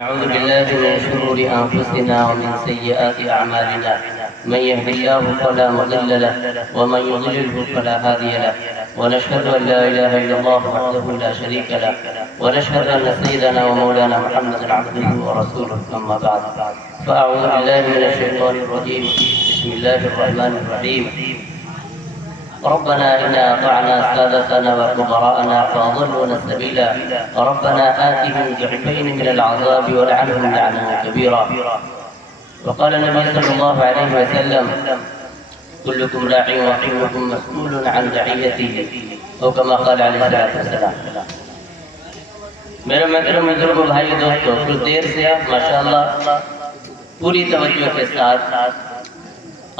أعوذ بالله من شرور أنفسنا ومن سيئات أعمالنا من يهد الله فلا مضل له ومن يضلله فلا هادي له ونشهد أن لا إله إلا الله وحده لا شريك له ونشهد أن سيدنا ومولانا محمدا عبده ورسوله أما بعد فأعوذ بالله من الشيطان الرجيم بسم الله الرحمن الرحيم ربنا إنا أطعنا سادتنا وكبراءنا فأضلونا السبيل ربنا آتهم ضعفين من العذاب ولعنهم لعنا كبيرا وقال النبي صلى الله عليه وسلم كلكم راع وكلكم مسؤول عن رعيته أو كما قال عليه الصلاة والسلام. میرے محترم بزرگوں بھائی دوستوں، کچھ دیر سے آپ ماشاءاللہ پوری توجہ کے ساتھ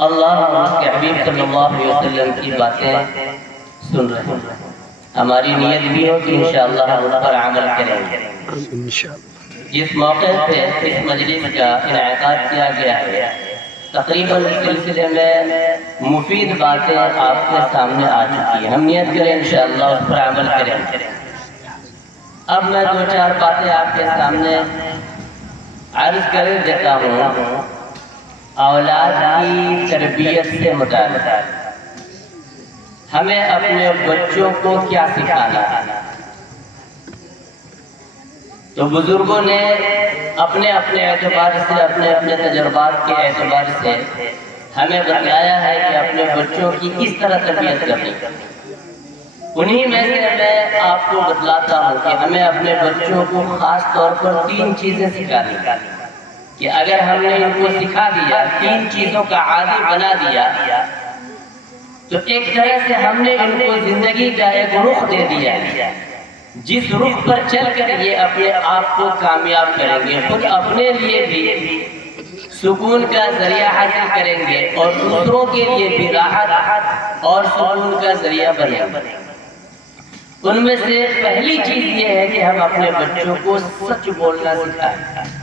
اللہ اور اس کے حبیب صلی اللہ علیہ وسلم کی باتیں سن رہے ہیں. ہماری نیت بھی ہو کہ انشاءاللہ ہم اس پر عمل کریں گے. جس موقع پہ اس مجلس کا انعقاد کیا گیا ہے، تقریباً اس سلسلے میں مفید باتیں آپ کے سامنے آ چکی ہیں. ہم نیت کریں انشاءاللہ اس پر عمل کریں. اب میں دو چار باتیں آپ کے سامنے عرض کر دیتا ہوں. اولاد کی تربیت سے متعلق ہمیں اپنے بچوں کو کیا سکھانا ہے؟ تو بزرگوں نے اپنے اپنے اعتبار سے، اپنے اپنے تجربات کے اعتبار سے ہمیں بتلایا ہے کہ اپنے بچوں کی کس طرح تربیت کرنی. انہی میں سے میں آپ کو بتلاتا ہوں کہ ہمیں اپنے بچوں کو خاص طور پر 3 چیزیں سکھانی کہ اگر ہم نے ان کو سکھا دیا، 3 چیزوں کا عادی بنا دیا، تو ایک طرح سے ہم نے ان کو زندگی کا ایک رخ دے دیا ہے جس رخ پر چل کر یہ اپنے آپ کو کامیاب کریں گے، خود اپنے لیے بھی سکون کا ذریعہ حاصل کریں گے اور دوسروں کے لیے بھی راحت اور سکون کا ذریعہ بنیں گے. ان میں سے پہلی چیز یہ ہے کہ ہم اپنے بچوں کو سچ بولنا سکھائیں.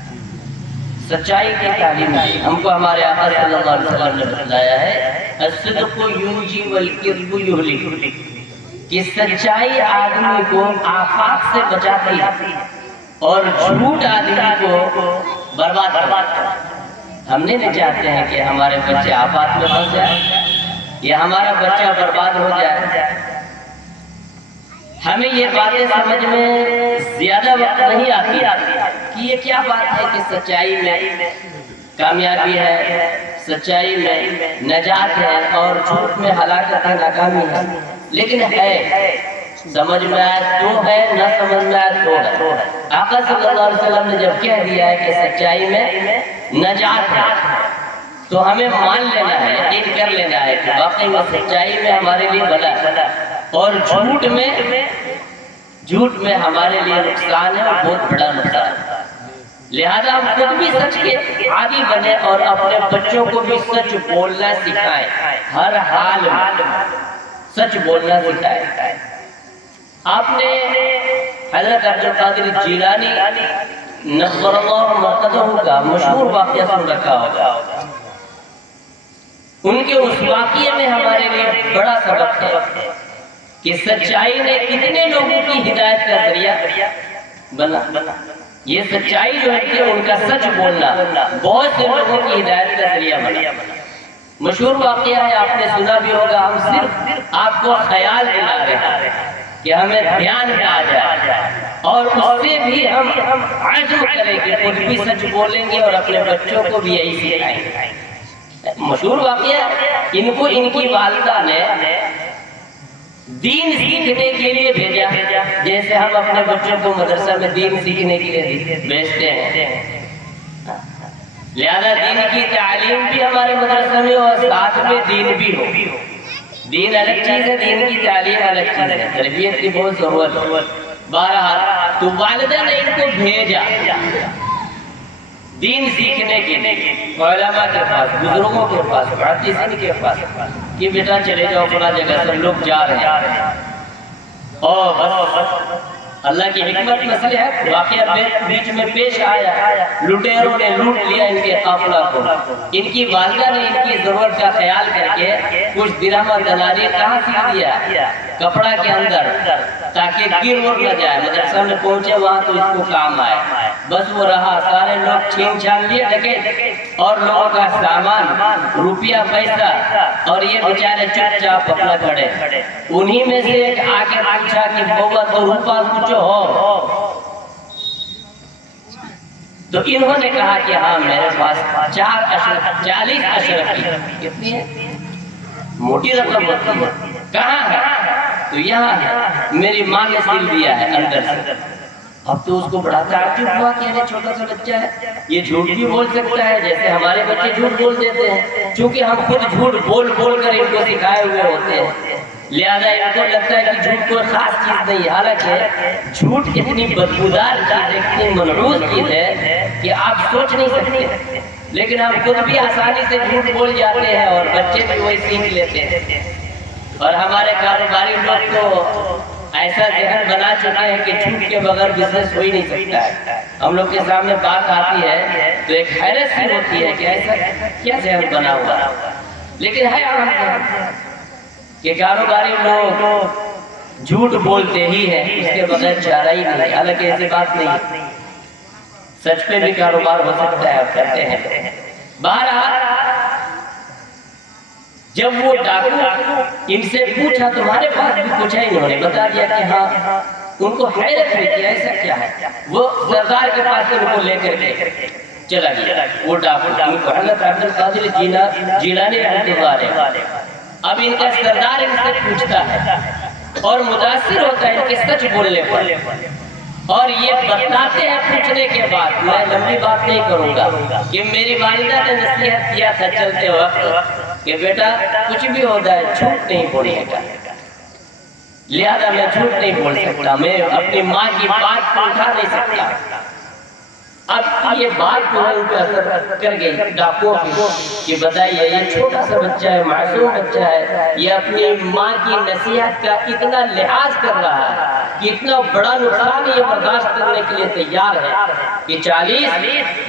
سچائی کی تعلیم دی. ہم کو ہمارے آقا صلی اللہ علیہ وسلم نے بتلایا ہے الصدق ینجی والکذب یہلک، کہ سچائی آدمی کو آفات سے بچاتی ہے اور جھوٹ آدمی کو برباد کرتا ہے. ہم نہیں چاہتے ہیں کہ ہمارے بچے آفات میں پھنس جائیں یا ہمارا بچہ برباد ہو جائے. ہمیں یہ باتیں سمجھ میں زیادہ وقت نہیں آتی کہ یہ کیا بات ہے کہ سچائی میں کامیابی ہے، سچائی میں نجات ہے اور جھوٹ میں ہلاکت ہے، ناکامی ہے. لیکن ہے، سمجھ میں آئے تو ہے، نہ سمجھ میں آئے تو ہے. آقا صلی اللہ علیہ وسلم نے جب کہہ دیا ہے کہ سچائی میں نجات ہے تو ہمیں مان لینا ہے، یقین کر لینا ہے کہ واقعی میں سچائی میں ہمارے لیے بھلا ہے اور جھوٹ میں ہمارے لیے نقصان ہے اور بہت بڑا نقصان ہے. لہذا ہم خود بھی سچ کے عادی بنے اور اپنے بچوں کو بھی سچ بولنا سکھائیں. ہر حال میں سچ بولنا سکھائیں. آپ نے حضرت عبد القادر جیلانی نصر اللہ مرتضہ کا مشہور واقعہ سن رکھا ہوگا. ان کے اس واقعے میں ہمارے لیے بڑا سبق ہے کہ سچائی نے کتنے لوگوں کی ہدایت کا ذریعہ بنا. یہ سچائی جو ہے کہ ان کا سچ بولنا بہت سے لوگوں کی ہدایت کا ذریعہ بنا. مشہور واقعہ ہے، آپ نے سنا بھی ہوگا. ہم صرف آپ کو خیال دلا رہے ہیں کہ ہمیں دھیان میں آ جائے اور اس سے بھی ہم عزم کریں کہ خود بھی سچ بولیں گے اور اپنے بچوں کو بھی یہی سکھائیں گے. مشہور واقعہ، ان کو ان کی والدہ نے دین سیکھنے کے لیے بھیجا، جیسے ہم اپنے بچوں کو مدرسہ میں دین سیکھنے کے لیے بھیجتے ہیں. لہذا دین کی تعلیم بھی ہمارے مدرسہ میں اور ساتھ میں دین بھی ہو. دین الگ چیز ہے، دین کی تعلیم الگ چیز ہے. تربیت کی بہت ضرورت ہے. بہرحال تو والدہ نے ان کو بھیجا دین سیکھنے کے لیے علماء کے پاس، بزرگوں کے پاس، محدثین کے پاس کہ بیٹا چلے جاؤ فلاں جگہ، سب لوگ جا رہے ہیں اور بس اللہ کی حکمت مسئلہ ہے، واقعہ بیچ میں پیش آیا، لٹیروں نے لوٹ لیا ان کے قافلہ کو، ان کی والدہ نے ان کی ضرورت کا خیال کر کے کچھ درہم اور دینار کہاں سی دیا؟ کپڑا کے اندر، تاکہ گر ور نہ جائے، مدرسہ میں پہنچے وہاں تو اس کو کام آئے، بس وہ رہا، سارے لوگ چھین چھان لیے ڈکیت اور لوگوں کا سامان، روپیہ پیسہ، اور یہ بیچارے چپ چاپ اپنا کھڑے۔ انہی میں سے ایک آ کے پوچھا کہ بابا تو روپا کچھ ہو؟ تو انہوں نے کہا کہ ہاں میرے پاس 40 اشرفی، کتنی ہے؟ موٹی رقم ہوتی ہے، کہاں ہے؟ تو یہاں ہے، میری ماں نے سل دیا ہے اندر سے۔ اب تو اس کو بڑا تعجب ہوا کہ یہ چھوٹا سا بچہ ہے، یہ جھوٹ بھی بول سکتا ہے جیسے ہمارے بچے جھوٹ بول دیتے ہیں، چونکہ ہم خود جھوٹ بول بول کر ان کو سکھائے ہوئے ہوتے ہیں، لہذا ان کو لگتا ہے کہ جھوٹ کوئی خاص چیز نہیں، حالانکہ جھوٹ اتنی بدبودار چیز ہے، اتنی منحوس چیز ہے کہ آپ سوچ نہیں سکتے، لیکن ہم خود بھی آسانی سے جھوٹ بول جاتے ہیں اور بچے بھی وہی سیکھ لیتے ہیں۔ اور ہمارے کاروباری لوگ تو ایسا ذہن بنا چکے ہیں کہ جھوٹ کے بغیر بزنس ہو ہی نہیں سکتا ہے۔ ہم لوگ کے سامنے بات آتی ہے تو ایک حیرت سی ہوتی ہے کہ ایسا کیا ذہن بنا ہوا ہے، لیکن ہے عام ذہن کہ کاروباری لوگ جھوٹ بولتے ہی ہیں، اس کے بغیر چارہ ہی نہیں، حالانکہ ایسی بات نہیں، سچ پہ بھی کاروبار ہو سکتا ہے، آپ کرتے ہیں۔ بہرحال جب وہ ڈاکو ان سے پوچھا تمہارے پاس بھی کچھ ہے، انہوں نے بتا دیا کہ ہاں، ان کو حیرت ہوئی کہ ایسا کیا ہے، وہ سردار کے پاس ان کو لے کر کے چلا گیا، وہ ڈاکو حضرت عبد القادر جیلانی رحمۃ اللہ علیہ۔ اب ان کا سردار ان سے پوچھتا ہے اور متاثر ہوتا ہے ان کے سچ بولنے پر، اور یہ بتاتے ہیں پوچھنے کے بعد، میں لمبی بات نہیں کروں گا، کہ میری والدہ نے نصیحت کیا تھا چلتے وقت کہ بیٹا کچھ بھی ہو جائے جھوٹ نہیں بولنے کا، لہذا میں جھوٹ نہیں بول سکتا، میں اپنی ماں کی بات کو اٹھا نہیں سکتا۔ اب یہ بات جو ہے ان پہ اثر کر گئی ڈاکوؤں کی کہ بتائیے یہ چھوٹا سا بچہ ہے، معصوم بچہ ہے، یہ اپنی ماں کی نصیحت کا اتنا لحاظ کر رہا ہے کہ اتنا بڑا نقصان یہ برداشت کرنے کے لیے تیار ہے کہ 40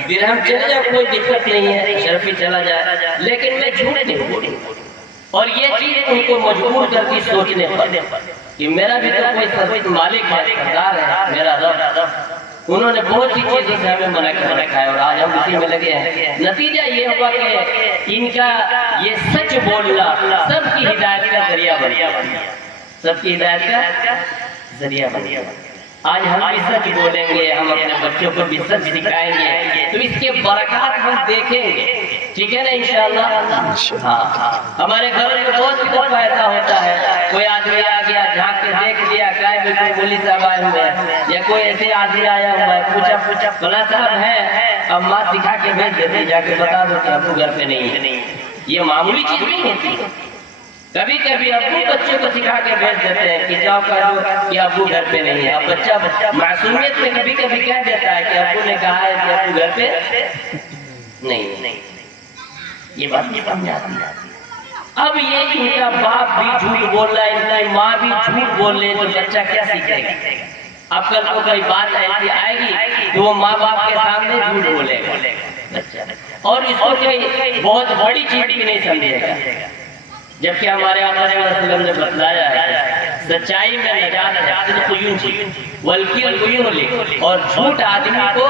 درہم چلے جائے کوئی دقت نہیں ہے، شرفی چلا جائے، لیکن میں جھوٹ نہیں بولوں۔ اور یہ چیز ان کو مجبور کرتی سوچنے پر کہ میرا بھی تو کوئی سرفت مالک ہے، سردار ہے میرا رب۔ انہوں نے بہت سی چیزوں سے ہمیں منع کر رکھا ہے اور آج ہم اسی میں لگے ہیں۔ نتیجہ یہ ہوا کہ ان کا یہ سچ بولنا سب کی ہدایت کا ذریعہ بن گیا، سب کی ہدایت کا ذریعہ بن گیا۔ آج ہم بھی سچ بولیں گے، ہم اپنے بچوں کو بھی سچ سکھائیں گے تو اس کے برکات ہم دیکھیں گے، ٹھیک ہے نا انشاءاللہ۔ ہاں ہمارے گھر میں بہت سی دفعہ ایسا ہوتا ہے، کوئی آدمی آ گیا جھانک کے دیکھ لیا کہ کوئی مولوی صاحب آئے ہوئے ہیں، یا کوئی ایسے آدمی آیا ہوا ہے، پوچھا فلاں صاحب ہے، اب ماں سکھا کے بھیج دیتے جا کے بتا دو کہ ابو گھر پہ نہیں ہے۔ یہ معمولی چیز نہیں ہوتی، کبھی کبھی ابو بچے کو سکھا کے بھیج دیتے ہیں کہ جاؤ کہہ دو کہ ابو گھر پہ نہیں ہے۔ اب بچہ معصومیت میں کبھی کبھی کہہ دیتا ہے کہ ابو نے کہا ہے کہ ابو گھر پہ نہیں، یہ بات نہیں سمجھ آتی۔ اب یہ ان کا باپ بھی جھوٹ بول رہا ہے، ان کی ماں بھی جھوٹ بول رہے، تو بچہ کیا سیکھے گا؟ اب کل کو کوئی بات ایسی آئے گی تو وہ ماں باپ کے سامنے جھوٹ بولے گا بچہ، اور اس کو کوئی بہت بڑی چیز بھی نہیں سمجھے گا، جبکہ ہمارے آقا صلی اللہ علیہ وسلم نے بتلایا ہے سچائی میں نجات ہے، صدق یونجی والکذب یہلک، اور جھوٹ آدمی کو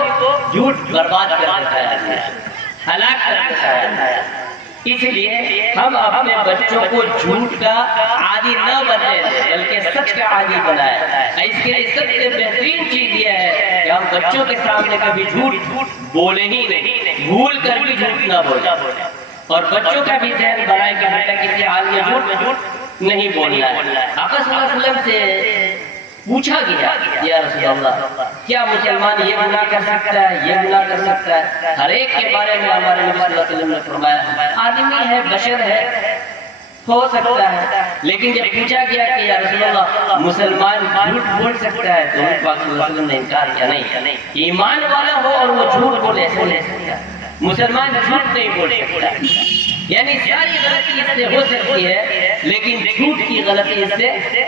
جھوٹ برباد کر دیتا ہے، ہلاک کر دیتا ہے۔ اس لیے ہم اپنے بچوں کو جھوٹ کا عادی نہ بننے دیں بلکہ سچ کا عادی بنائیں۔ اس کے لیے سب سے بہترین چیز یہ ہے کہ ہم بچوں کے سامنے کبھی جھوٹ بولیں ہی نہیں، بھول کر بھی جھوٹ نہ بولیں، اور بچوں کا بھی ذہن بنائیں کہ بیٹا کسی حال میں جھوٹ نہیں بولنا ہے۔ آقا صلی اللہ علیہ وسلم سے پوچھا گیا یا رسول اللہ کیا مسلمان یہ گناہ کر سکتا ہے، یہ گناہ کر سکتا ہے؟ ہر ایک کے بارے میں ہمارے نبی صلی اللہ علیہ وسلم نے فرمایا آدمی ہے، بشر ہے، ہو سکتا ہے، لیکن جب پوچھا گیا کہ یا رسول اللہ مسلمان جھوٹ بول سکتا ہے تو نبی پاک صلی اللہ علیہ وسلم نے انکار کیا، نہیں، ایمان والا ہو اور وہ جھوٹ بولے ایسے سکتا ہے، مسلمان جھوٹ نہیں بول سکتا، یعنی ساری غلطی اس سے ہو سکتی ہے لیکن جھوٹ کی غلطی اس سے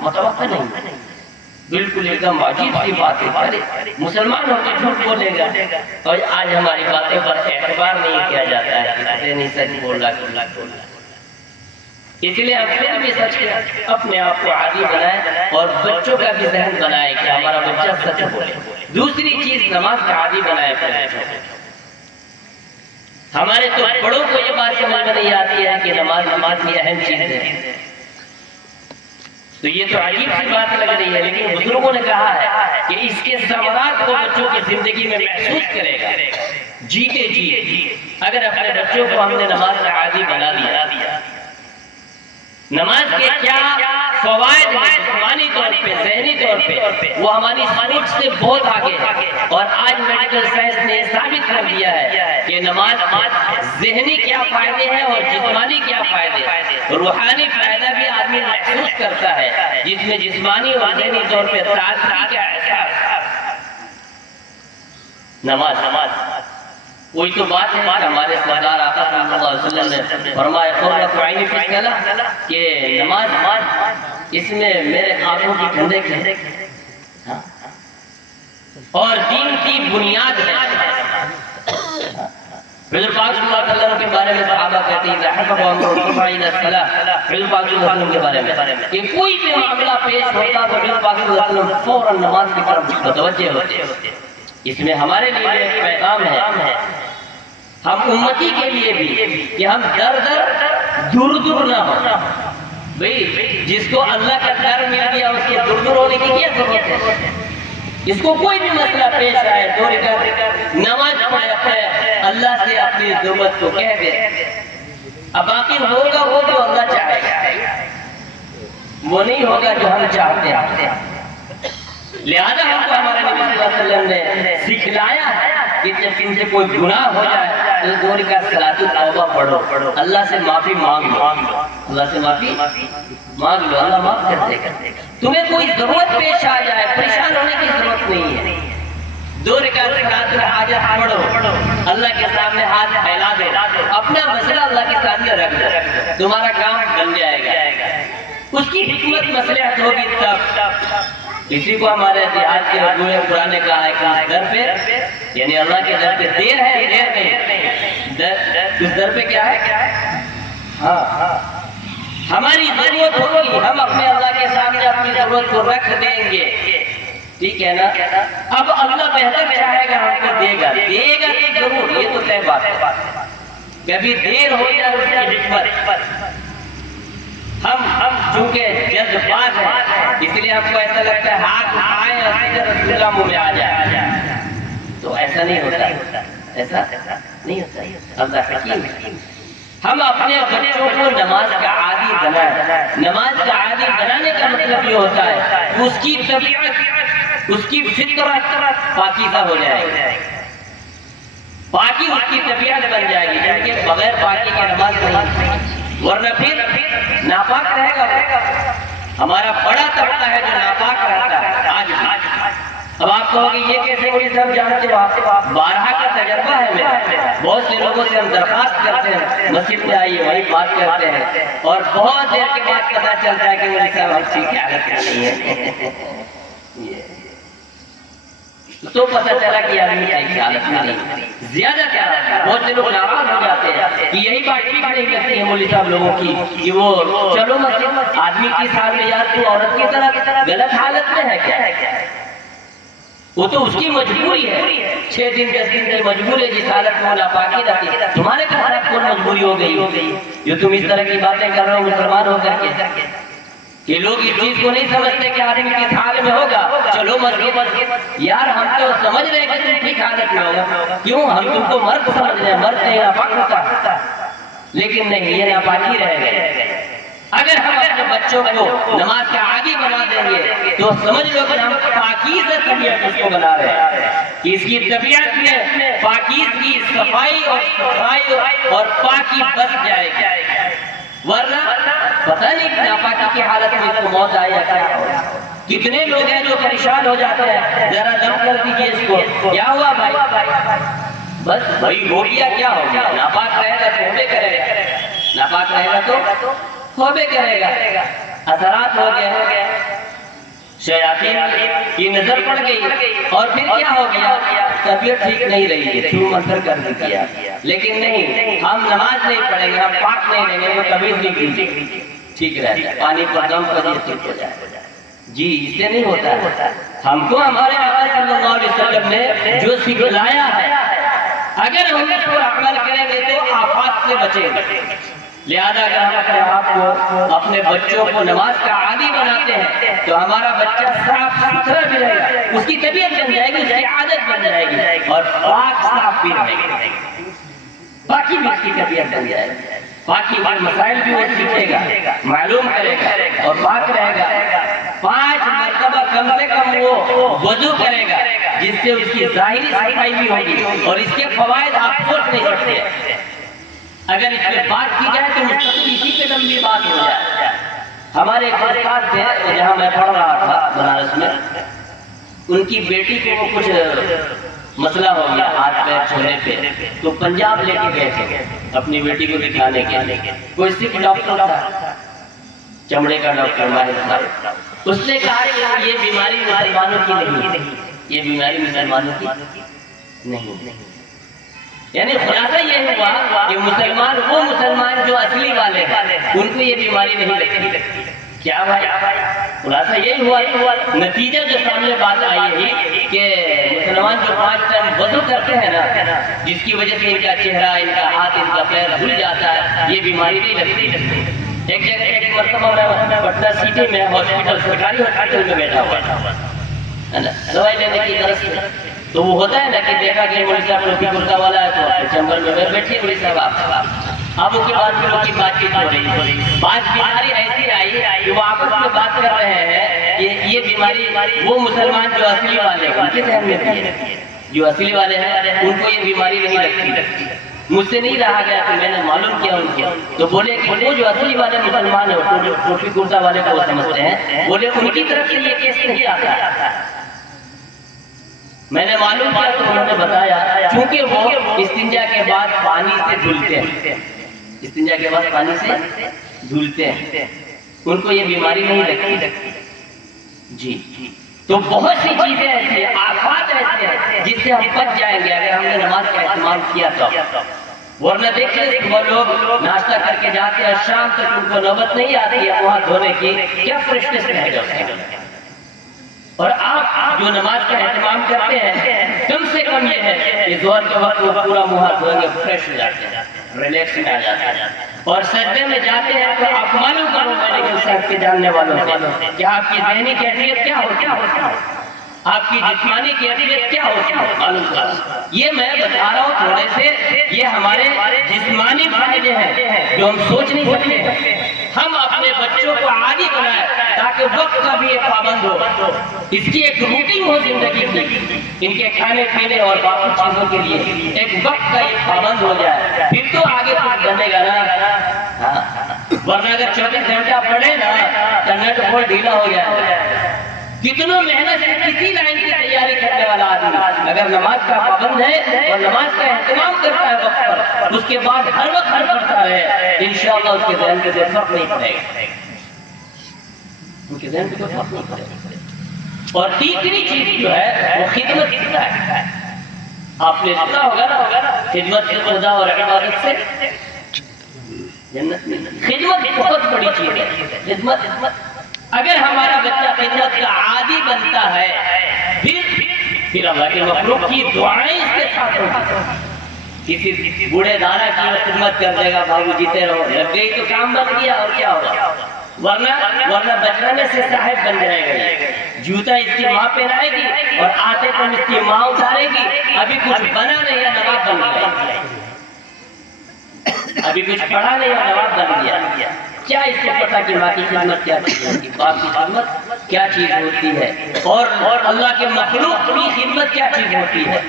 متوقع نہیں۔ بالکل ایک دم عجیب سی بات ہے، مسلمان ہو کے جھوٹ بولے گا، اور آج ہماری باتوں پر اعتبار نہیں کیا جاتا ہے، نہیں سچ بول رہا۔ اس لیے ہم پھر بھی سچ کے اپنے آپ کو عادی بنائیں اور بچوں کا بھی ذہن بنائیں کہ ہمارا بچہ سچ بولے۔ دوسری چیز نماز کا عادی بنائے اپنے بچوں کو۔ ہمارے تو بڑوں کو یہ بات سمجھ میں نہیں آتی ہے کہ نماز کی اہم چیز ہے، تو یہ تو عجیب سی بات لگ رہی ہے، لیکن بزرگوں نے کہا ہے کہ اس کے ثمرات کو بچوں کی زندگی میں محسوس کرے گا جیتے جی۔ اگر اپنے بچوں کو ہم نے نماز کا عادی بنا دیا، نماز کے کیا فوائد ہیں جسمانی طور پہ، ذہنی طور پہ، وہ ہماری سوچ سے بہت آگے ہے، اور آج میڈیکل سائنس نے ثابت کر دیا ہے کہ نماز ذہنی کیا فائدے ہیں اور جسمانی کیا فائدے ہیں۔ روحانی فائدہ بھی آدمی محسوس کرتا ہے، جس میں جسمانی اور ذہنی طور پہ تازگی کا احساس۔ نماز وہی تو بات ہے کہ ہمارے سردار آقا صلی اللہ علیہ وسلم نے فرمایا قرۃ عینی فی الصلاۃ، کہ نماز اس میں میرے آنکھوں کی ٹھنڈک ہے اور دین کی بنیاد ہے۔ حضور پاک صلی اللہ علیہ وسلم کے بارے میں صحابہ کہتے ہیں حسب امر الصلاۃ، حضور پاک صلی اللہ علیہ وسلم کے بارے میں کہ کوئی بھی معاملہ پیش ہوتا تو حضور پاک صلی اللہ علیہ وسلم فوراً نماز کی طرف متوجہ ہوتے۔ اس میں ہمارے لیے ایک پیغام ہے، ہم امتی کے لیے بھی، کہ ہم دور نہ ہو۔ بھئی جس کو اللہ کا ڈر مل گیا اس کے دور ہونے کی کیا ضرورت ہے؟ اس کو کوئی بھی مسئلہ پیش آئے دور کر نماز پڑھے، اللہ سے اپنی ضرورت کو کہہ دے، اب باقی ہوگا وہ جو اللہ چاہے گا، وہ نہیں ہوگا جو ہم چاہتے ہیں۔ لہذا ہم کو ہمارے نبی صلی اللہ علیہ وسلم نے سکھلایا ہے کہ جب ان سے کوئی گناہ ہو جائے تو دو رکعت صلاۃ التوبہ پڑھو، اللہ سے معافی مانگ لو، اللہ سے معافی مانگ لو، اللہ معاف کر دے گا۔ تمہیں کوئی ضرورت پیش آ جائے پریشان ہونے کی ضرورت نہیں ہے، دو رکعت صلاۃ الحاجت پڑھو، اللہ کے سامنے ہاتھ پھیلا دو، اپنا مسئلہ اللہ کے سامنے رکھ دو، تمہارا کام بن جائے گا۔ اس کی حکمت مصلحت ہوگی تب۔ کسی کو ہمارے دیہات کے رجوع قرآن نے کہا ہے کہ اس در پہ، یعنی اللہ کے در پہ دیر ہے، دیر نہیں، اس در پہ کیا ہے؟ ہاں ہماری ضرورت ہوگی، ہم اپنے اللہ کے سامنے اپنی ضرورت کو رکھ دیں گے، ٹھیک ہے نا؟ اب اللہ بہتر چاہے گا ہم کو دے گا تو ضرور، یہ تو طے بات ہے۔ کبھی دیر ہو جائے اس کی حکمت، ہم چونکہ جلد باز ہیں اس لیے ہم کو ایسا لگتا ہے ہاتھ اٹھائیں اور سیدھے رسول اللہ منہ میں آ جائے، تو ایسا نہیں ہوتا، ایسا نہیں ہوتا۔ اللہ حکیم ہے۔ ہم اپنے بچوں کو نماز کا عادی بنائیں۔ نماز کا عادی بنانے کا مطلب یہ ہوتا ہے اس کی طبیعت، اس کی فطرت پاکیزہ ہو جائے گی، پاکی اس کی طبیعت بن جائے گی، جبکہ بغیر پاکی کے نماز نہیں، ورنہ پھر ناپاک رہے گا۔ ہمارا بڑا طبقہ ہے جو ناپاک رہتا ہے آج بھی۔ اب آپ کہو گے یہ کیسے کوئی سب جانتے ہو؟ بارہا کا تجربہ ہے میرا، بہت سے لوگوں سے ہم درخواست کرتے ہیں مسجد میں آئیے، وہی بات کرتے ہیں، اور بہت دیر کے بعد پتہ چلتا ہے کہ وہ صاحب ہم ٹھیک حالت نہیں ہے، تو پتہ چلا کہ آدمی کی حالت میں نہیں۔ زیادہ تر بہت سے لوگ ناراض ہو جاتے ہیں کہ یہی بات ٹھیک نہیں لگتی ہے مولوی صاحب لوگوں کی کہ وہ چلو مسجد، آدمی کی حال میں یار تو عورت کی طرح غلط حالت میں ہے کیا؟ وہ تو اس کی مجبوری ہے، 6 دن 10 دن کی مجبوری ہے جس حالت میں وہ ناپاکی رہتی ہے۔ تمہارے ساتھ کون مجبوری ہو گئی جو تم اس طرح کی باتیں کر رہے ہو مسلمان ہو کر کے؟ کہ لوگ اس چیز کو نہیں سمجھتے کہ آدمی کس حال میں ہوگا، چلو مسجد، یار ہم تو سمجھ رہے کہ تم ٹھیک حالت میں ہوگا، کیوں؟ ہم تم کو مرد سمجھ رہے ہیں، مرد نہیں ناپاک ہوتا، لیکن نہیں، یہ ناپاکی رہ گئے۔ اگر ہم اپنے بچوں کو نماز کا عادی بنا دیں گے تو سمجھ لو کہ ہم پاکیزہ طبیعت اس کو بنا رہے ہیں، کہ اس کی طبیعت میں پاکیزگی، صفائی اور ستھرائی اور پاکی بس جائے گی، ورنہ پتہ نہیں ناپاکی کی حالت میں اس کو موت آئی یا کیا ہو۔ کتنے لوگ ہیں جو پریشان ہو جاتے ہیں، ذرا دم کر دیجئے اس کو، کیا ہوا بھائی؟ بس بھائی ہو گیا، کیا ہو گیا؟ ناپاک رہے گا تو ہوبے کرے گا، ناپاک رہے گا تو ہوبے کرے گا، اثرات ہو گئے، شیاطین کی نظر پڑ گئی اور پھر کیا ہو گیا؟ طبیعت ٹھیک نہیں رہی ہے، چھو منتر کر دیا، لیکن نہیں، ہم نماز نہیں پڑھیں گے، ہم پاک نہیں رہیں گے، وہ کبھی نہیں کی ٹھیک رہتا ہے، پانی پر دم کریے ٹھیک ہو جائے۔ جی اس سے نہیں ہوتا ہے۔ ہم کو ہمارے آقا صلی اللہ علیہ وسلم نے جو سکھلایا ہے، اگر ہم اس پر عمل کریں گے تو آفات سے بچیں گے۔ لہذا اگر ہم اپنے آپ کو، اپنے بچوں کو نماز کا عادی بناتے ہیں تو ہمارا بچہ صاف ستھرا بھی رہے گا، اس کی طبیعت بن جائے گی، اس کی عادت بن جائے گی، اور پاک صاف بھی رہے گا، باقی بھی اس کی طبیعت بن جائے گی، باقی مسائل بھی وہ سیکھے گا، معلوم کرے گا اور پاک رہے گا۔ 5 مرتبہ کم سے کم وہ وضو کرے گا، جس سے اس کی ظاہری صفائی بھی ہوگی، اور اس کے فوائد آپ سوچ نہیں سکتے۔ اگر اس پہ بات کی جائے تو مستقل اسی پہ لمبی بات ہو جائے۔ ہمارے ایک استاد تھے جہاں میں پڑھ رہا تھا بنارس میں، ان کی بیٹی کو کچھ مسئلہ ہو گیا ہاتھ پیر چھونے پہ، تو پنجاب لے کے گئے تھے اپنی بیٹی کو دکھانے کے لیے۔ کوئی سکھ ڈاکٹر تھا، چمڑے کا ڈاکٹر ماہر صاحب، اس نے کہا کہ یہ بیماری مسلمانوں کی نہیں، یہ بیماری مسلمانوں کی نہیں۔ یعنی خلاصہ یہ ہوا کہ مسلمان وہ مسلمان جو اصلی والے ہیں، ان کو یہ بیماری نہیں لگتی۔ کیا بھائی؟ خلاصہ یہی ہوا، نتیجہ جو سامنے بات آئی ہے کہ مسلمان جو 5 ٹائم وضو کرتے ہیں نا، جس کی وجہ سے ان کا چہرہ، ان کا ہاتھ، ان کا پیر دھل جاتا ہے، یہ بیماری نہیں لگتی۔ ایک جگہ ایک مرتبہ میں پٹنہ سٹی میں ہاسپٹل، سرکاری ہاسپٹل میں بیٹھا ہوا تھا دوائی لینے کی طرف سے، تو وہ ہوتا ہے نا کہ دیکھا کہ مولوی صاحب ٹوپی کرتا والا ہے تو چیمبر میں بیٹھیے مولوی صاحب آپ، اب اس کے بعد پھر ان کی بات چیت ہو رہی، بات بیماری ایسی آئی کہ وہ آپس میں بات کر رہے ہیں کہ یہ بیماری وہ مسلمان جو اصلی والے ہیں، ان کے ذہن میں بھی ہے، جو اصلی والے ہیں ان کو یہ بیماری نہیں لگتی۔ مجھ سے نہیں رہا گیا تو میں نے معلوم کیا ان کو، تو بولے کہ وہ جو اصلی والے مسلمان ہیں، ٹوپی کرتا والے کو سمجھتے ہیں، بولے ان کی طرف سے یہ کیس نہیں آتا۔ میں نے معلوم کیا تو انہوں نے بتایا چونکہ وہ استنجا کے بعد پانی سے دھلتے ہیں، استنجا کے بعد پانی سے دھلتے ہیں، ان کو یہ بیماری نہیں لگتی۔ جی تو بہت سی چیزیں ایسی ہیں، آفات ایسے ہیں جس سے ہم بچ جائیں گے اگر ہم نے نماز کا اہتمام کیا تو۔ ورنہ دیکھیے وہ لوگ ناشتہ کر کے جاتے ہیں، شام تک ان کو نوبت نہیں آتی ہے وہاں دھونے کی، کیا فریشنس رہ جاتے ہیں۔ اور آپ جو نماز کا اہتمام کرتے ہیں، کم سے کم یہ ہے کہ ظہر کے وقت وہ پورا منہ ہاتھ دھوئیں گے، فریش ہو جاتے ہیں، ریلیکس آ جاتا ہے، اور سجدے میں جاتے ہیں تو آپ معلوم کرو میڈیکل سائنس کے جاننے والوں سے کہ آپ کی ذہنی کیفیت کیا ہوتی ہے، آپ کی جسمانی کیفیت کیا ہوتی ہے، معلوم کرو۔ یہ میں بتا رہا ہوں تھوڑے سے، یہ ہمارے جسمانی فائدے ہیں جو ہم سوچ نہیں سکتے۔ ہم اپنے بچوں کو عادی بنائیں تاکہ وقت کا بھی ایک پابند ہو، اس کی ایک روٹین ہو زندگی کی، ان کے کھانے پینے اور باقی چیزوں کے لیے ایک وقت کا ایک پابند ہو جائے، پھر تو آگے کچھ بنے گا نا۔ ورنہ اگر 24 گھنٹہ پڑھے نا تو نیٹ بہت ڈھیلا ہو جائے۔ کتنوں محنت سے کسی لائن کی تیاری کرنے والا آدمی اگر نماز کا پابند ہے اور نماز کا اہتمام کرتا ہے وقت پر، اس کے بعد ہر وقت پڑھتا رہے، انشاءاللہ اس کے ذہن پہ کوئی فرق نہیں پڑے گا، ان کے ذہن پہ کوئی فرق نہیں پڑے گا۔ اور تیسری چیز جو ہے وہ خدمت سکھتا ہے۔ آپ نے سنا ہوگا نا، خدمت خدا اور عبادت سے جنت میں، خدمت بہت بڑی چیز ہے۔ خدمت اگر ہمارا بچہ خدمت کا عادی بنتا ہے، پھر اللہ کے مخلوق کی دعائیں اس کے ساتھ ہوگی۔ کسی بوڑھے دانا کی خدمت کر دے گا، بابو جیتے رہو، لگ گئی تو کام بن گیا، اور کیا ہوگا؟ ورنہ بچپنے سے صاحب بن جائے گا، جوتا اس کی ماں پہنائے گی اور آتے پر اس کی ماں اتارے گی، ابھی کچھ بنا نہیں ہے نواب بن گیا، ابھی کچھ پڑھا نہیں ہے نواب بن گیا۔ کیا اس کو پتا کہ ماں کی خدمت کیا چیز ہوتی ہے، باپ کی خدمت کیا چیز ہوتی ہے، اور اللہ کے مخلوق کی خدمت کیا چیز ہوتی ہے؟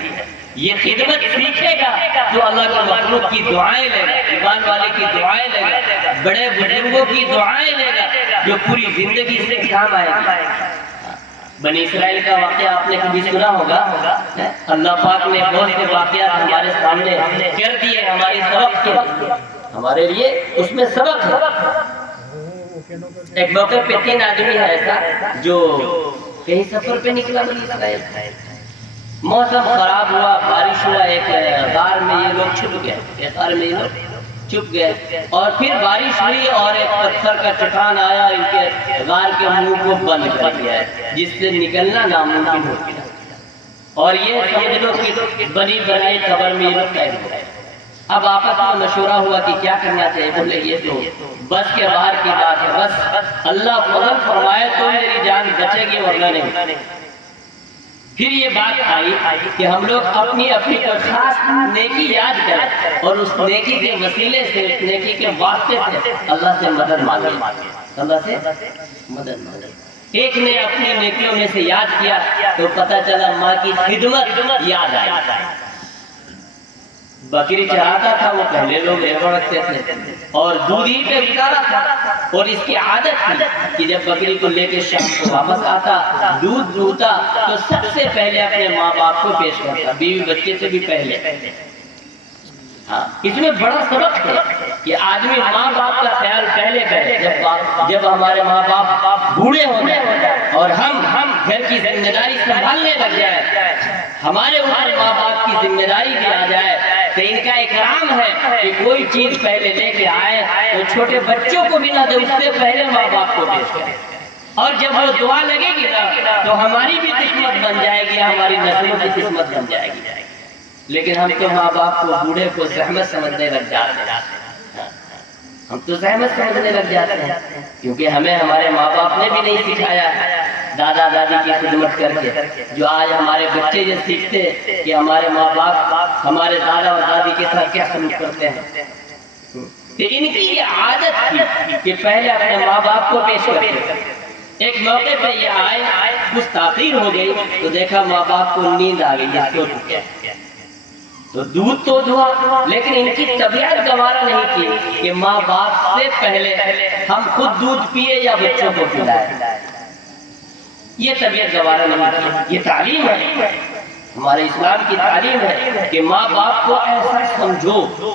یہ خدمت سیکھے گا تو اللہ کے مخلوق کی دعائیں لے گا، ایمان والے کی دعائیں لے گا، بڑے بزرگوں کی دعائیں لے گا، جو پوری زندگی سے کام آئے گا۔ بنی اسرائیل کا واقعہ آپ نے کبھی سنا ہوگا، اللہ پاک نے بہت سے واقعات ہمارے سامنے کر دیے ہمارے سبق کے، ہمارے لیے اس میں سبق ہے۔ ایک موقع پہ 3 آدمی ہے ایسا جو کہیں سفر پہ نکلا بنی اسرائیل، موسم خراب ہوا، بارش ہوا، ایک غار میں یہ لوگ چھپ گئے، ایک غار میں یہ لوگ چھپ گئے، اور پھر بارش ہوئی اور ایک پتھر کا چٹان آیا ان کے غار کے منہ کو بند کر دیا ہے، جس سے نکلنا ناممکن ہو گیا، اور یہ سمجھ لو کہ بنی بنائی قبر میں یہ لوگ قید ہو گئے۔ اب آپس میں مشورہ ہوا کہ کیا کرنا چاہیے، بولے یہ تو بس کے باہر کی بات ہے، بس اللہ فضل فرمائے تو میری جان بچے گی ورنہ نہیں۔ پھر یہ بات آئی کہ ہم لوگ اپنی اپنی خاص نیکی یاد کریں اور اس نیکی کے وسیلے سے، اس نیکی کے واسطے سے اللہ سے مدد مانگیں، اللہ سے مدد مانگیں۔ ایک نے اپنی نیکیوں میں سے یاد کیا تو پتہ چلا ماں کی خدمت یاد آئی۔ بکری چراتا تھا، وہ پہلے لوگ ریوڑ رکھتے تھے اور دودھ ہی پہ گزارا تھا، اور اس کی عادت تھی کہ جب بکری کو لے کے شام کو واپس آتا، دودھ دھوتا تو سب سے پہلے اپنے ماں باپ کو پیش کرتا، بیوی بچے سے بھی پہلے۔ ہاں، اس میں بڑا سبق ہے کہ آدمی ماں باپ کا خیال پہلے کرے۔ جب ہمارے ماں باپ بوڑھے ہو جائے اور ہم گھر کی ذمہ داری سنبھالنے لگ جائے، ہمارے اوپر ماں باپ کی ذمہ داری بھی آ جائے، تو ان کا اکرام ہے کہ کوئی چیز پہلے لے کے آئے تو چھوٹے بچوں کو بھی نہ دے، اس سے پہلے ماں باپ کو پیش کرے، اور جب وہ دعا لگے گی نا تو ہماری بھی قسمت بن جائے گی، ہماری نسلوں کی قسمت بن جائے گی۔ لیکن ہم تو ماں باپ کو، بوڑھے کو زحمت سمجھنے لگ جاتے ہیں، ہم تو زحمت سمجھنے لگ جاتے ہیں، کیونکہ ہمیں ہمارے ماں باپ نے بھی نہیں سکھایا دادا دادی کی خدمت کر کے۔ جو آج ہمارے بچے یہ سیکھتے کہ ہمارے ماں باپ ہمارے دادا اور دادی کے ساتھ کیا سلوک کرتے ہیں، تو ان کی یہ عادت تھی کہ پہلے اپنے ماں باپ کو پیش کرتے۔ ایک موقع پہ یہ آئے، کچھ تاخیر ہو گئی تو دیکھا ماں باپ کو نیند آ گئی، سو چکے، تو دودھ تو دھوا، لیکن ان کی طبیعت گوارا نہیں کی کہ ماں باپ سے پہلے ہم خود دودھ پیے یا بچوں کو پلائے، یہ طبیعت گوارا نہیں کی۔ یہ تعلیم ہے، ہمارے اسلام کی تعلیم ہے کہ ماں باپ کو ایسا سمجھو،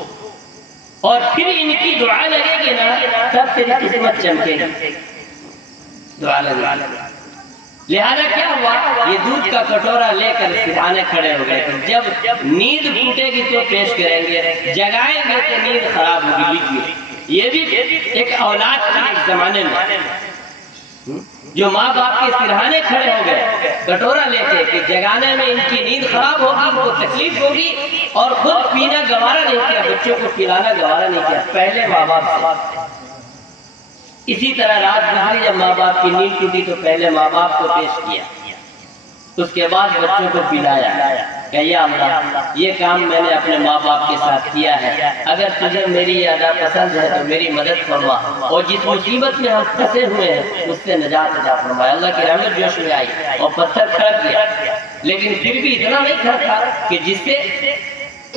اور پھر ان کی دعا لگے گی نا تب تیری قسمت چمکے گی، دعا لگے گی۔ لہذا کیا ہوا، یہ دودھ کا کٹورا لے کر سرہانے کھڑے ہو گئے، جب نیند ٹوٹے گی تو پیش کریں گے، جگائیں گے تو نیند خراب ہوگی۔ لکھیے، یہ بھی ایک اولاد تھی ایک زمانے میں، جو ماں باپ کے سرہانے کھڑے ہو گئے کٹورا لے کے کہ جگانے میں ان کی نیند خراب ہوگی، ان کو تکلیف ہوگی، اور خود پینا گوارا نہیں کیا، بچوں کو پلانا گوارا نہیں کیا، پہلے ماں باپ سے۔ اسی طرح رات گزری، جب ماں باپ کی نیند ٹوٹی تو پہلے ماں باپ کو پیش کیا، اس کے بعد بچوں کو پلایا کہ یا اللہ یہ کام میں نے اپنے ماں باپ کے ساتھ کیا ہے، اگر تجھے میری یہ ادا پسند ہے تو میری مدد فرما، اور جس مصیبت میں ہم پھنسے ہوئے ہیں اس سے نجات عطا فرما۔ اللہ کی رحمت جوش میں آئی اور پتھر کھڑک گیا، لیکن پھر بھی اتنا نہیں کھڑکا کہ جس سے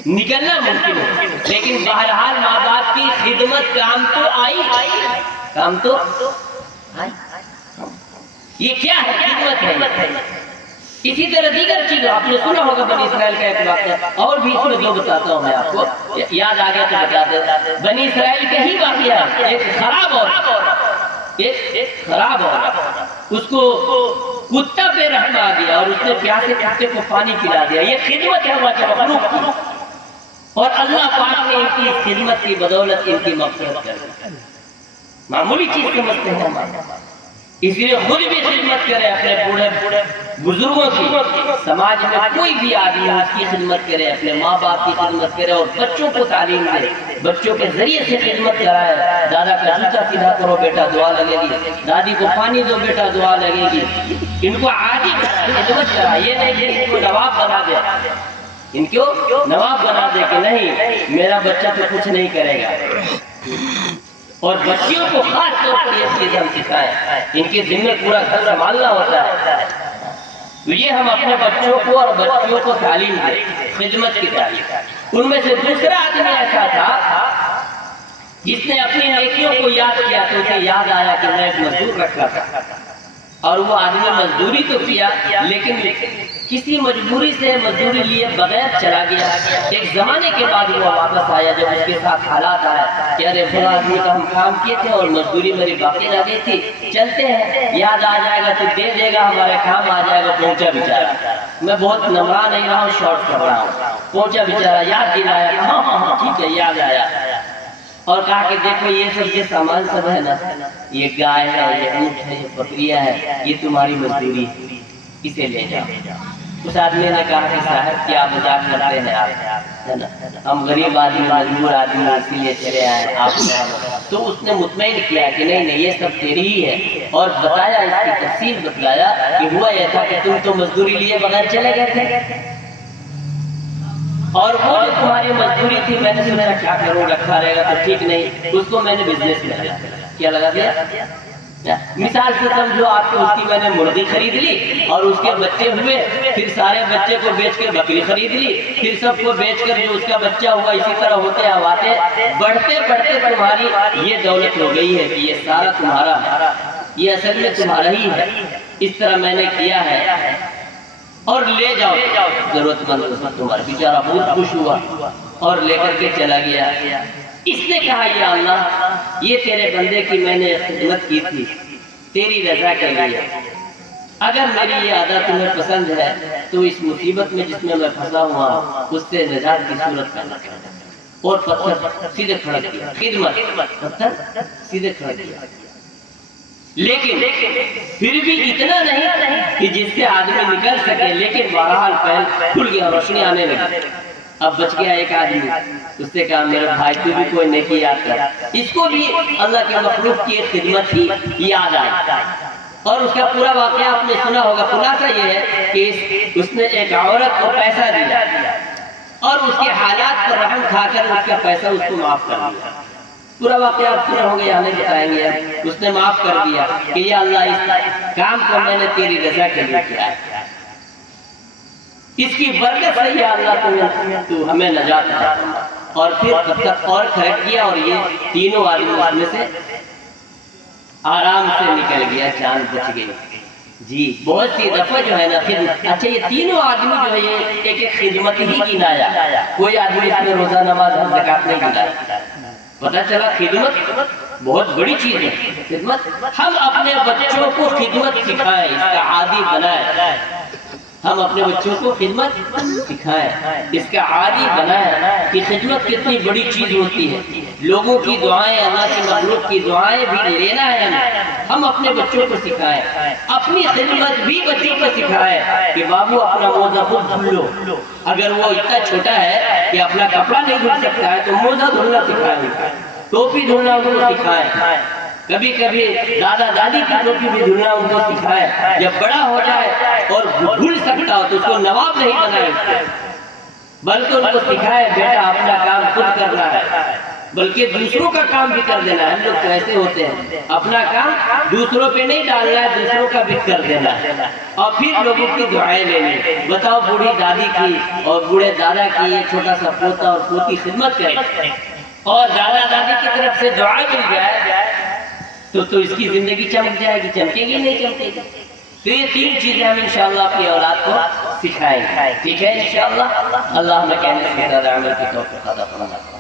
نکلنا ممکن ہے، لیکن بہرحال ماں باپ کی خدمت کام تو آئی، کام تو آئی۔ یہ کیا ہے؟ خدمت ہے۔ اسی طرح دیگر چیز آپ نے سنا ہوگا، بنی اسرائیل کا ایک واقعہ، اور بھی اس میں دو بتاتا ہوں میں آپ کو، یاد آ گیا تو بتا دیں۔ بنی اسرائیل کا ہی واقعہ، ایک خراب عورت، ایک خراب عورت، اس کو کتا پہ رحم آ گیا اور اس نے پیاسے کتے کو پانی پلا دیا۔ یہ خدمت ہے اللہ کے مخلوق کی، اور اللہ پاک نے ان کی خدمت کی بدولت ان کی مغفرت کر دی۔ معمولی چیز سمجھتے ہیں ہمارے، اس لیے خود بھی خدمت کرے اپنے بوڑھے بزرگوں کی، سماج میں کوئی بھی آدمی اس کی خدمت کرے، اپنے ماں باپ کی خدمت کرے، اور بچوں کو تعلیم دے، بچوں کے ذریعے سے خدمت کرائے۔ دادا کا جوتا سیدھا کرو بیٹا، دعا لگے گی، دادی کو پانی دو بیٹا، دعا لگے گی، ان کو عادی خدمت کرائے، یہ نہیں کہ ان کو نواب بنا دے، ان کو نواب بنا دے کہ نہیں میرا بچہ تو کچھ نہیں کرے گا۔ اور بچیوں کو خاص طور پر یہ چیز ہم سکھائیں، ان کے ذمہ پورا گھر سنبھالنا ہوتا ہے، تو یہ ہم اپنے بچوں کو اور بچیوں کو تعلیم دیں، خدمت کی تعلیم۔ ان میں سے دوسرا آدمی ایسا تھا جس نے اپنی نیکیوں کو یاد کیا تو اسے یاد آیا کہ میں ایک مزدور رکھا تھا، اور وہ آدمی مزدوری تو کیا لیکن کسی مجبوری سے مزدوری لیے بغیر چلا گیا. ایک زمانے کے بعد وہ واپس آیا جب اس کے ساتھ حالات آیا کہ ارے فلاں آدمی کا ہم کام کیے تھے اور مزدوری میری باقی رہ گئی تھی, چلتے ہیں, یاد آ جائے گا تو دے دے گا, ہمارے کام آ جائے گا. پہنچا بیچارہ, میں بہت نمرا نہیں رہا ہوں, شارٹ کر رہا ہوں. پہنچا بیچارہ, یاد دلایا, ہاں ہاں ہاں ٹھیک ہے یاد آیا, اور کہا کہ دیکھو یہ سب یہ سامان سب ہے نا, یہ گائے ہے, یہ اونٹ ہے, یہ بکریاں ہے, یہ تمہاری مزدوری, اسے لے جاؤ. اس آدمی نے کہا کہ صاحب کیا مذاق کرتے ہیں آپ, ہے نا, ہم غریب آدمی مجبور آدمی اسی لیے چلے آئے آپ. تو اس نے مطمئن کیا کہ نہیں نہیں یہ سب تیری ہی ہے, اور بتایا, اس کی تفصیل بتلایا کہ ہوا یہ تھا کہ تم تو مزدوری لیے بغیر چلے گئے تھے, اور وہ جو تمہاری مزدوری تھی میں نے سوچا کیا کروں, رکھا رہے گا تو ٹھیک نہیں, اس کو میں نے بزنس میں لگا دیا. کیا لگا دیا؟ مثال سے سمجھو آپ کو, اس کی میں نے مرغی خرید لی اور اس کے بچے ہوئے, پھر سارے بچے کو بیچ کے بکری خرید لی, پھر سب کو بیچ کر جو اس کا بچہ ہوا, اسی طرح ہوتے ہواتے بڑھتے بڑھتے تمہاری یہ دولت ہو گئی ہے کہ یہ سارا تمہارا ہے, یہ اصل میں تمہارا ہی ہے. اس طرح میں نے کیا ہے, اور لے جاؤ ضرورت مند. تمہارا بیچارہ بہت خوش ہوا اور لے کر کے چلا گیا. اس نے کہا یا اللہ یہ تیرے بندے کی میں نے خدمت کی تھی تیری رضا کے لیے, اگر میری یہ عادت تمہیں پسند ہے تو اس مصیبت میں جس میں میں پھنسا ہوا ہوں اس سے نجات کی صورت کرنا. اور پتھر سیدھے کھڑا کیا, خدمت, پتھر سیدھے کھڑا کیا. لیکن پھر بھی اتنا نہیں کہ جس سے آدمی نکل سکے, لیکن بہرحال پہل کھل گیا, روشنی آنے لگی. اب بچ گیا ایک آدمی, اس سے کہا میرا بھائی تو بھی کوئی نیکی یاد کر. اس کو بھی اللہ کے مخلوق کی خدمت ہی یاد آئی, اور اس کا پورا واقعہ آپ نے سنا ہوگا. خلاصہ یہ ہے کہ اس نے ایک عورت کو پیسہ دیا اور اس کے حالات پر رحم کھا کر اس کا پیسہ اس کو معاف کر دیا. پورا واقعہ آپ سنے ہوں گے, یہاں نہیں بتائیں گے. اس نے معاف کر دیا کہ یا اللہ اس کام کو میں نے تیری رضا کے لیے کیا ہے, اس کی برکت سے یا اللہ تو ہمیں نجات دے. اور پھر پتھر اور کھڑا کیا, اور یہ تینوں آدمی اس میں سے آرام سے نکل گیا, جان بچ گئی. جی بہت سی دفعہ جو ہے نا خدمت, اچھا یہ تینوں آدمی جو ہے یہ ایک ایک خدمت ہی گنایا, کوئی آدمی اس میں روزہ نماز اور زکات نہیں گنایا. پتا چلا خدمت بہت بڑی چیز ہے. خدمت, ہم اپنے بچوں کو خدمت سکھائیں, اس کا عادی بنائیں. ہم اپنے بچوں کو خدمت سکھائیں, اس کا عادی بنائیں کہ خدمت کتنی بڑی چیز ہوتی ہے. لوگوں کی دعائیں, اللہ کی مخلوق کی دعائیں بھی لینا ہے. ہم اپنے بچوں کو سکھائیں, اپنی خدمت بھی بچوں کو سکھائیں کہ بابو اپنا موزہ خود دھل لو. اگر وہ اتنا چھوٹا ہے کہ اپنا کپڑا نہیں دھل سکتا ہے تو موزہ دھلنا سکھائیں, ٹوپی دھلنا ان کو سکھائیں, کبھی کبھی دادا دادی کی ٹوپی بھی دھلنا ان کو سکھائے. جب بڑا ہو جائے اور بھول سکتا ہو تو اس کو نواب نہیں بنائے, بلکہ ان کو سکھائے بیٹا اپنا کام خود کرنا ہے, بلکہ دوسروں کا کام بھی کر دینا ہے. ہم لوگ تو ایسے ہوتے ہیں, اپنا کام دوسروں پہ نہیں ڈالنا ہے, دوسروں کا بھی کر دینا ہے, اور پھر لوگوں کی دعائیں لینی. بتاؤ بوڑھی دادی کی اور بوڑھے دادا کی ایک چھوٹا سا پوتا اور پوتی خدمت کرے اور دادا دادی کی طرف سے دعا مل جائے تو اس کی زندگی چمک جائے گی, چمکے گی نہیں چمکے گی. تو یہ تین چیزیں ہم انشاءاللہ اپنی اولاد کو سکھائیں گے, ٹھیک ہے انشاءاللہ. اللہ ہمیں کہنے سے زیادہ عمل کی توفیق عطا فرمائے.